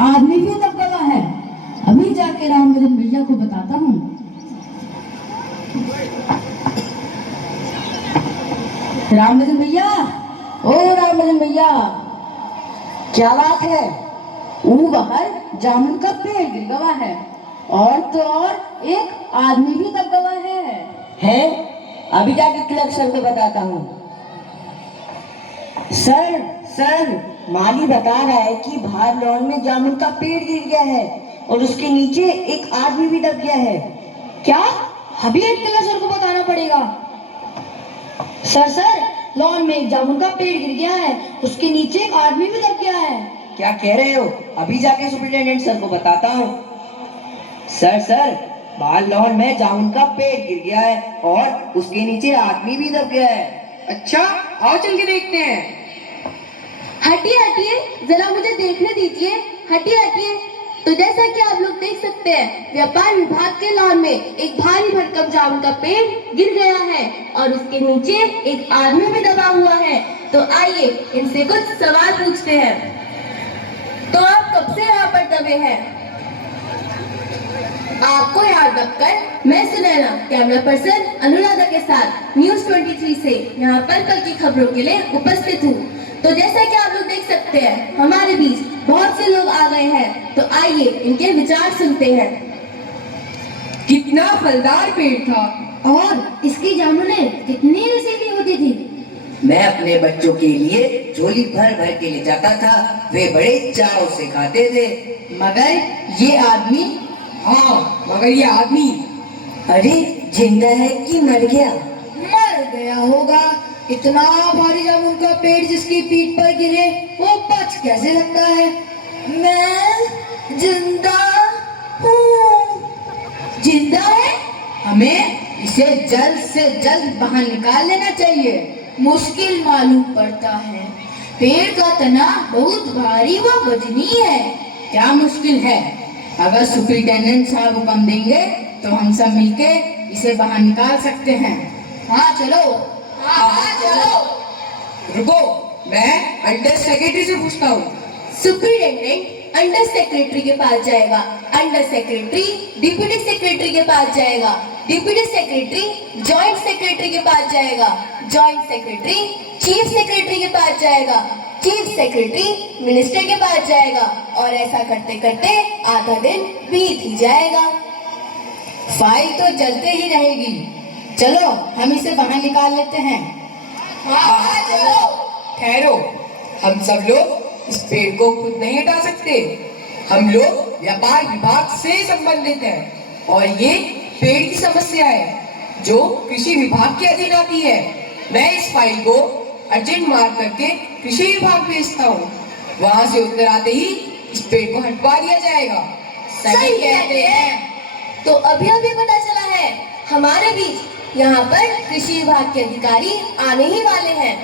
आदमी भी तब गवा है। अभी जाके रामवजन भैया को बताता हूँ। रामवजन भैया, ओ रामवजन भैया, क्या बात है? वो बाहर जामुन का पेड़ गिर गवा है और तो और एक आदमी भी दब गवा है। अभी जाके कलेक्टर को बताता हूँ। सर सर, माली बता रहा है कि बाहर लॉन में जामुन का पेड़ गिर गया है और उसके नीचे एक आदमी भी दब गया है। क्या? अभी एक कलेक्टर को बताना पड़ेगा। सर, लॉन में एक जामुन का पेड़ गिर गया है, उसके नीचे एक आदमी भी दब गया है। क्या कह रहे हो? अभी जाके सुपरिटेंडेंट सर को बताता हूँ। सर, बाहर लॉन में जामुन का पेड़ गिर गया है और उसके नीचे आदमी भी दब गया है। अच्छा, आओ चल के देखते हैं। हटिए, जरा मुझे देखने दीजिए। हटिए। तो जैसा कि आप लोग देख सकते हैं, व्यापार विभाग के लॉन में एक भारी भरकम जामुन का पेड़ गिर गया है और उसके नीचे एक आदमी भी दबा हुआ है। तो आइए इनसे कुछ सवाल पूछते हैं। तो आप कब से यहाँ पर दबे हैं? आपको यहाँ दबकर मैं सुनैना कैमरा पर्सन अनुराधा के साथ न्यूज़ 23 से यहाँ पर कल की खबरों के लिए उपस्थित हूँ। तो जैसा कि आप लोग देख सकते हैं, हमारे बीच बहुत से लोग आ गए हैं। तो आइए इनके विचार सुनते हैं। कितना फलदार पेड़ था और इसकी जामुनें कितनी रसीली होती थी। मैं अपने बच्चों के लिए झोली भर भर के ले जाता था, वे बड़े चाव से खाते थे। मगर ये आदमी? हाँ, मगर ये आदमी अरे, जिंदा है कि मर गया? मर गया होगा। इतना भारी जामुन का पेड़ जिसकी पीठ पर गिरे, वो बच कैसे सकता है? मैं जिंदा हूँ। जिंदा है? हमें इसे जल्द से जल्द बाहर निकाल लेना चाहिए। मुश्किल मालूम पड़ता है, पेड़ का तना बहुत भारी व वजनी है। क्या मुश्किल है? अगर सुपरिटेंडेंट साहब हुक्म देंगे तो हम सब मिलके इसे बाहर निकाल सकते हैं। हाँ चलो। रुको, मैं अंडर सेक्रेटरी से पूछता हूँ। सुपरिटेंडेंट अंडर सेक्रेटरी के पास जाएगा, अंडर सेक्रेटरी डिप्यूटी सेक्रेटरी के पास जाएगा, डिप्यूटी सेक्रेटरी जॉइंट सेक्रेटरी के पास जाएगा, जॉइंट सेक्रेटरी चीफ सेक्रेटरी के पास जाएगा, चीफ सेक्रेटरी मिनिस्टर के पास जाएगा और ऐसा करते करते आधा दिन बीत ही जाएगा। फाइल तो चलते ही रहेगी। चलो हम इसे बाहर निकाल लेते हैं। चलो। ठहरो, हम सब लोग इस पेड़ को खुद नहीं हटा सकते। हम लोग व्यापार विभाग से संबंधित हैं और ये पेड़ की समस्या है जो कृषि विभाग के अधीन आती है। मैं इस फाइल को अर्जेंट मार्क करके कृषि विभाग भेजता हूँ। वहाँ से उत्तर आते ही इस पेड़ को हटवा दिया जाएगा। सही कहते हैं। तो अभी पता चला है, हमारे बीच यहाँ पर कृषि विभाग के अधिकारी आने ही वाले हैं।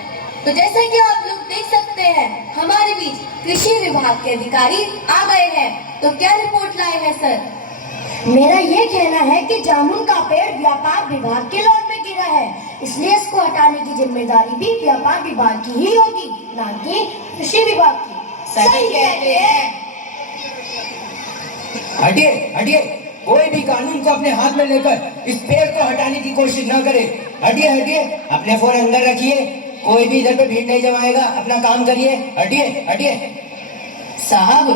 तो जैसा कि आप लोग देख सकते हैं, हमारे बीच कृषि विभाग के अधिकारी आ गए हैं। तो क्या रिपोर्ट लाए हैं सर? मेरा ये कहना है कि जामुन का पेड़ व्यापार विभाग के लॉन में गिरा है, इसलिए इसको हटाने की जिम्मेदारी भी व्यापार विभाग की ही होगी, ना कि कृषि विभाग की। सही कहते हैं। हटिए, कोई भी कानून को अपने हाथ में लेकर इस पेड़ को हटाने की कोशिश न करे। हटिए, अपने फोन अंदर रखिए। कोई भी इधर पे भीड़ नहीं जमाएगा, अपना काम करिए। हटिए। साहब,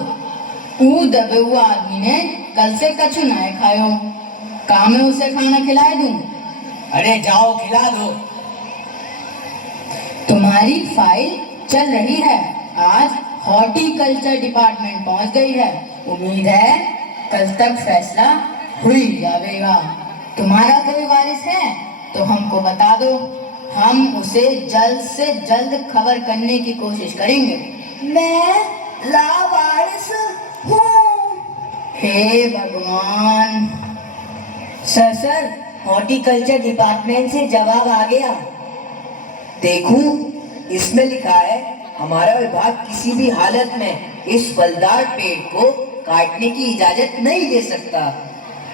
वो दबे हुआ आदमी ने कल से कछु ना खायो, काम में उसे खाना खिलाए दूं? अरे जाओ, खिला दो। तुम्हारी फाइल चल रही है, आज हॉर्टिकल्चर डिपार्टमेंट पहुंच गई है। उम्मीद है कल तक फैसला हो ही जाएगा। तुम्हारा कोई वारिस है तो हमको बता दो, हम उसे जल्द से जल्द खबर करने की कोशिश करेंगे। मैं लावारिस हूँ। हे भगवान। सर, हॉर्टिकल्चर डिपार्टमेंट से जवाब आ गया। देखूं, इसमें लिखा है हमारा विभाग किसी भी हालत में इस फलदार पेड़ को काटने की इजाजत नहीं दे सकता।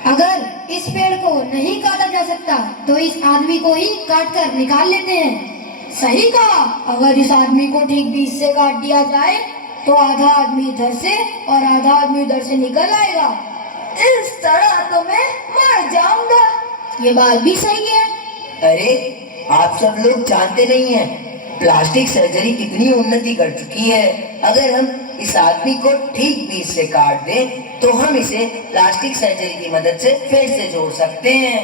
अगर इस पेड़ को नहीं काटा जा सकता तो इस आदमी को ही काट कर निकाल लेते हैं। सही कहा। अगर इस आदमी को ठीक बीच से काट दिया जाए तो आधा आदमी इधर से और आधा आदमी उधर से निकल आएगा। इस तरह तो मैं मर जाऊंगा। ये बात भी सही है। अरे आप सब लोग जानते नहीं हैं प्लास्टिक सर्जरी कितनी उन्नति कर चुकी है। अगर हम इस आदमी को ठीक बीच से काट दें तो हम इसे प्लास्टिक सर्जरी की मदद से फिर से जोड़ सकते हैं।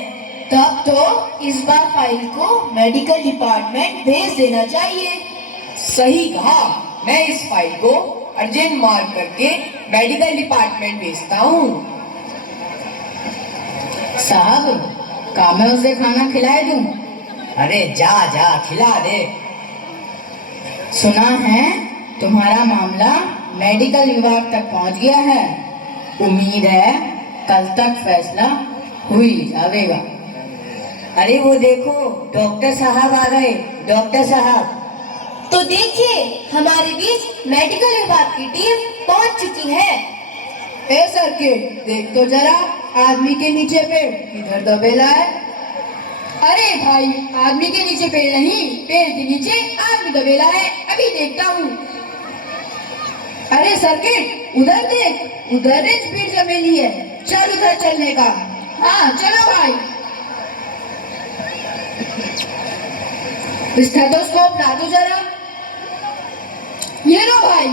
तब तो इस बार फाइल को मेडिकल डिपार्टमेंट भेज देना चाहिए। सही कहा। मैं इस फाइल को अर्जेंट मार्क करके मेडिकल डिपार्टमेंट भेजता हूँ। साहब, काम है उसे खाना खिलाए दूं? अरे जा जा खिला दे। सुना है तुम्हारा मामला मेडिकल विभाग तक पहुंच गया है। उम्मीद है कल तक फैसला हुई जाएगा। अरे वो देखो डॉक्टर साहब आ गए। डॉक्टर साहब, तो देखिए हमारे बीच मेडिकल विभाग की टीम पहुंच चुकी है। ए सर्किट, देख तो जरा आदमी के नीचे पेड़ किधर दबेला है। अरे भाई, आदमी के नीचे पेड़ नहीं, पेड़ के नीचे आदमी दबेला है। अभी देखता हूँ। अरे सर्किट, उधर देख, उधर स्पीड जमेली है। चल उधर चलने का। हाँ चलो भाई। स्टेथोस्कोप ला दो जरा। ये लो भाई।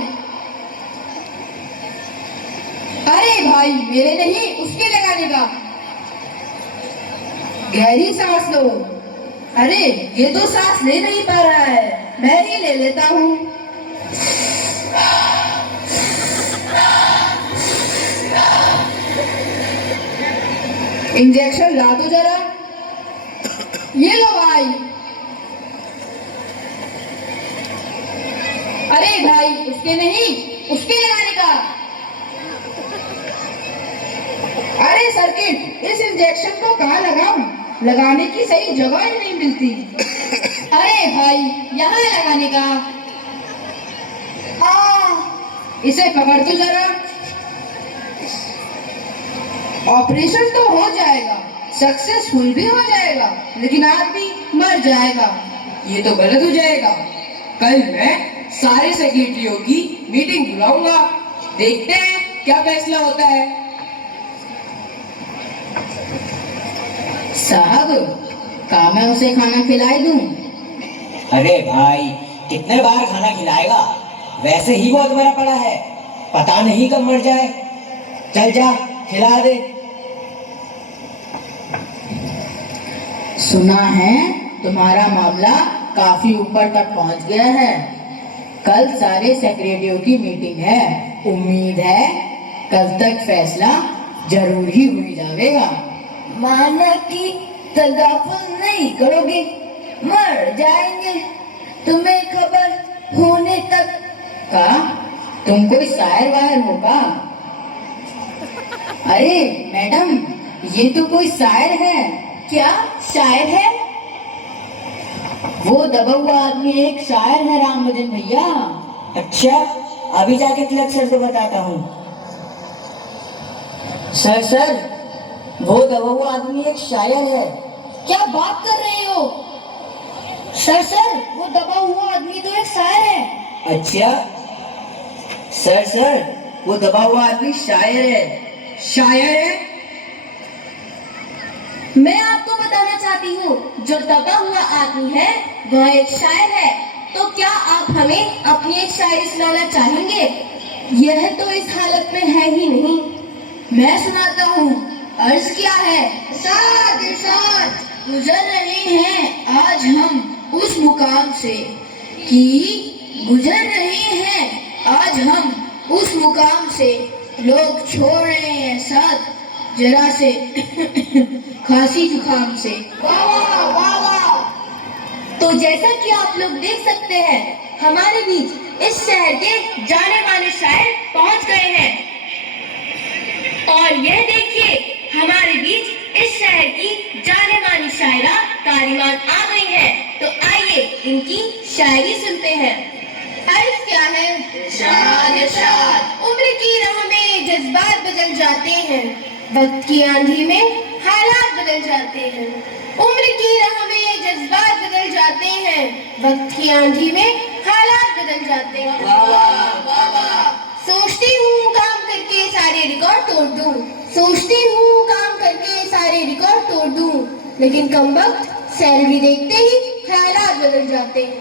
अरे भाई, मेरे नहीं, उसके लगाने का। गहरी सांस लो। अरे ये तो सांस ले नहीं पा रहा है, मैं ही ले लेता हूँ। इंजेक्शन ला दो जरा। ये लो भाई। अरे भाई, उसके नहीं, उसके लगाने का। अरे सर्किट, इस इंजेक्शन को कहाँ लगाऊं? लगाने की सही जगह ही नहीं मिलती। अरे भाई, यहाँ लगाने का। इसे पकड़ तो जरा। ऑपरेशन तो हो जाएगा, सक्सेसफुल भी हो जाएगा, लेकिन आदमी मर जाएगा। ये तो गलत हो जाएगा। कल मैं सारे सेक्रेटरियों की मीटिंग बुलाऊंगा। देखते हैं क्या फैसला होता है। साहब, काम है उसे खाना खिलाई दूं? अरे भाई कितने बार खाना खिलाएगा? वैसे ही बहुत बड़ा पड़ा है, पता नहीं कब मर जाए। चल जा खिला दे। सुना है तुम्हारा मामला काफी ऊपर तक पहुंच गया है। कल सारे सेक्रेटरियों की मीटिंग है। उम्मीद है कल तक फैसला जरूर ही हुई जाएगा। माना कि तगाफुल नहीं करोगे, मर जाएंगे। तुम्हें खबर होने तक का तुम कोई शायर वायर होगा? अरे मैडम, ये तो कोई शायर है। क्या शायर है? वो दबा हुआ आदमी एक शायर है रामभजन भैया। अच्छा अभी जाके क्लर्क सर को बताता हूँ। सर, वो दबा हुआ आदमी एक शायर है। क्या बात कर रहे हो? सर, वो दबा हुआ आदमी तो एक शायर है। अच्छा सर, वो दबा हुआ आदमी शायर है। शायर है? मैं आपको बताना चाहती हूँ, जो दबा हुआ आदमी है वह एक शायर है। तो क्या आप हमें अपनी एक शायरी सुनाना चाहेंगे? यह तो इस हालत में है ही नहीं। मैं सुनाता हूँ। अर्ज क्या है? साथ साथ गुजर रहे हैं आज हम उस मुकाम से कि गुजर रहे हैं आज हम उस मुकाम से। लोग छोड़ रहे हैं साथ जरा से खांसी जुकाम से। वाह वाह वाह वाह। तो जैसा कि आप लोग देख सकते हैं, हमारे बीच इस शहर के जाने माने शायर पहुंच गए हैं। और यह देखिए, हमारे बीच इस शहर की जाने मानी शायरा कारीमान आ गई है। तो आइए इनकी शायरी सुनते हैं। अर्ज क्या है? इरशाद इरशाद। उम्र की राह में जज्बात बदल जाते हैं, वक्त की आंधी में हालात बदल जाते हैं। उम्र की राह में जज्बात बदल जाते हैं, वक्त की आंधी में हालात बदल जाते हैं। तोड़ दूं। सोचती हूँ काम करके सारे रिकॉर्ड तोड़ दूं, लेकिन कमबख्त सैलरी देखते ही ख्यालात बदल जाते हैं।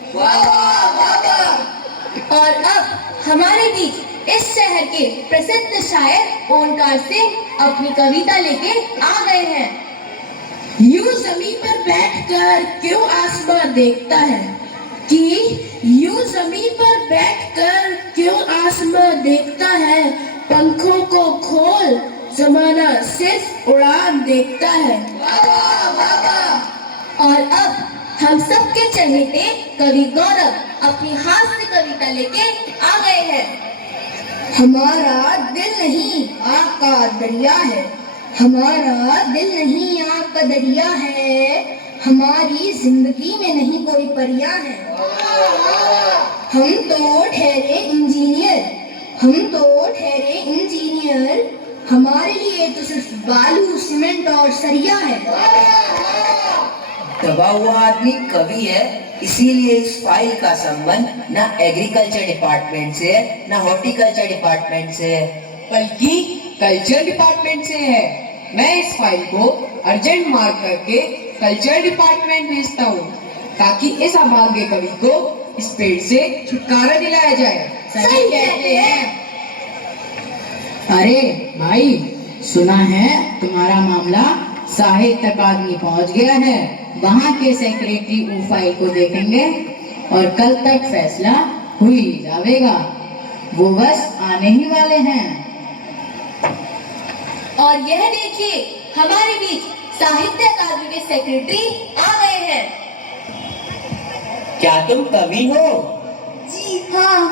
और अब हमारे बीच इस शहर के प्रसिद्ध शायर ओंकार सिंह अपनी कविता लेके आ गए हैं। यूं जमीन पर बैठकर क्यों आसमान देखता है, कि यूं जमीन पर बैठकर क्यों आसमान देखता है, पंखों को खोल जमाना सिर्फ उड़ान देखता है। और अब हम सबके चहेते कवि गौरव अपनी हास्य कविता लेके आ गए हैं। हमारा दिल नहीं आग का दरिया है, हमारा दिल नहीं आग का दरिया है, हमारी जिंदगी में नहीं कोई परिया है। हम तो ठहरे इंजीनियर, हम तो ठहरे इंजीनियर, हमारे लिए तो सिर्फ बालू सीमेंट और सरिया है। दबा हुआ आदमी कवि है, इसीलिए इस फाइल का संबंध ना एग्रीकल्चर डिपार्टमेंट से है, ना हॉर्टिकल्चर डिपार्टमेंट से है, बल्कि कल्चर डिपार्टमेंट से है। मैं इस फाइल को अर्जेंट मार्क करके कल्चर डिपार्टमेंट भेजता हूँ, ताकि इस अभागे कवि को इस पेड़ से छुटकारा दिलाया जाए। सही कहते हैं। अरे भाई, सुना है तुम्हारा मामला साहित्य अकादमी पहुंच गया है। वहाँ के सेक्रेटरी वो फाइल को देखेंगे और कल तक फैसला हो ही जाएगा। वो बस आने ही वाले हैं। और यह देखिए, हमारे बीच साहित्य अकादमी के सेक्रेटरी आ गए हैं। क्या तुम कवि हो? जी हाँ।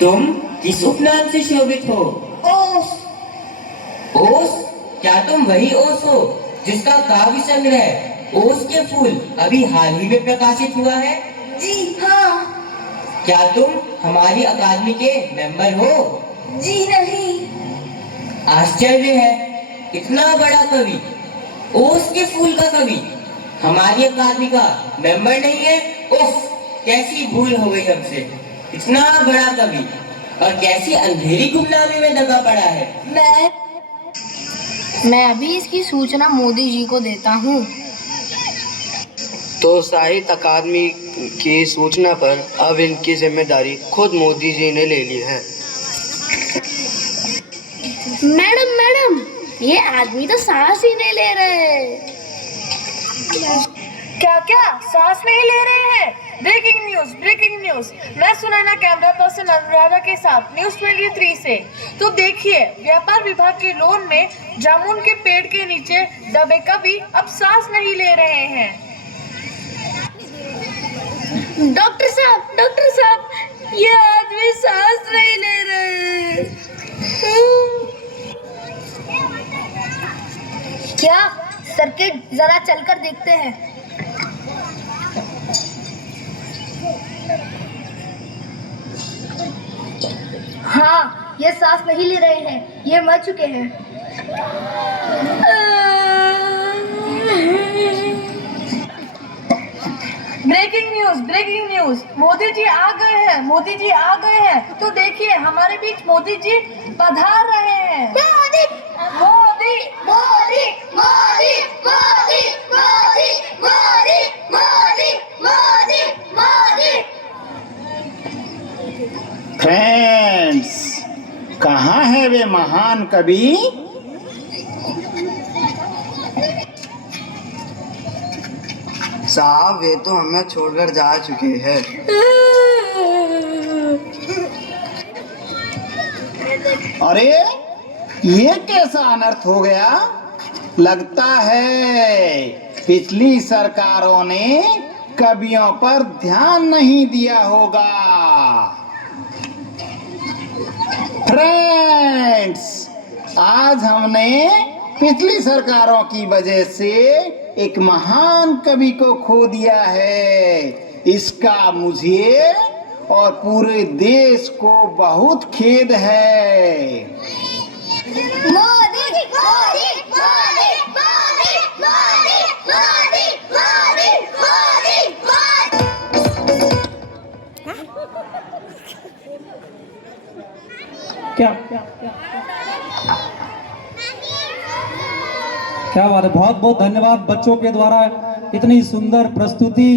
तुम किस उपनाम से शोभित हो? ओस। ओस? क्या तुम वही ओस हो जिसका काव्य संग्रह ओस के फूल अभी हाल ही में प्रकाशित हुआ है? जी हाँ। क्या तुम हमारी अकादमी के मेंबर हो? जी नहीं। आश्चर्य है, इतना बड़ा कवि, ओस के फूल का कवि, हमारी अकादमी का मेंबर नहीं है। उफ, कैसी भूल हो गई हमसे। इतना बड़ा कवि और कैसी अंधेरी गुमनामी में दबा पड़ा है। मैं अभी इसकी सूचना मोदी जी को देता हूँ। तो साहित्य अकादमी की सूचना पर अब इनकी जिम्मेदारी खुद मोदी जी ने ले ली है। मैडम मैडम, ये आदमी तो सांस ही नहीं ले रहे। क्या सांस नहीं ले रहे हैं? Breaking news. मैं सुनैना कैमरा पर्सन अनुराधा के साथ न्यूज 23 से। तो देखिए, व्यापार विभाग के लोन में जामुन के पेड़ के नीचे दबे कवि अब सांस नहीं ले रहे हैं। डॉक्टर साहब, ये आदमी सांस नहीं ले रहे। क्या सर्किट जरा चलकर देखते हैं। हाँ, ये सांस नहीं ले रहे हैं, ये मर चुके हैं। Breaking news. मोदी जी आ गए हैं। तो देखिए, हमारे बीच मोदी जी पधार रहे हैं। मोदी। फ्रेंड्स, कहाँ है वे महान कवि? साहब, वे तो हमें छोड़कर जा चुके हैं। अरे, ये कैसा अनर्थ हो गया? लगता है पिछली सरकारों ने कवियों पर ध्यान नहीं दिया होगा। फ्रेंड्स, आज हमने पिछली सरकारों की वजह से एक महान कवि को खो दिया है। इसका मुझे और पूरे देश को बहुत खेद है। क्या बात है, बहुत बहुत धन्यवाद बच्चों के द्वारा इतनी सुंदर प्रस्तुति।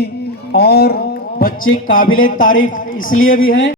और बच्चे काबिले तारीफ इसलिए भी हैं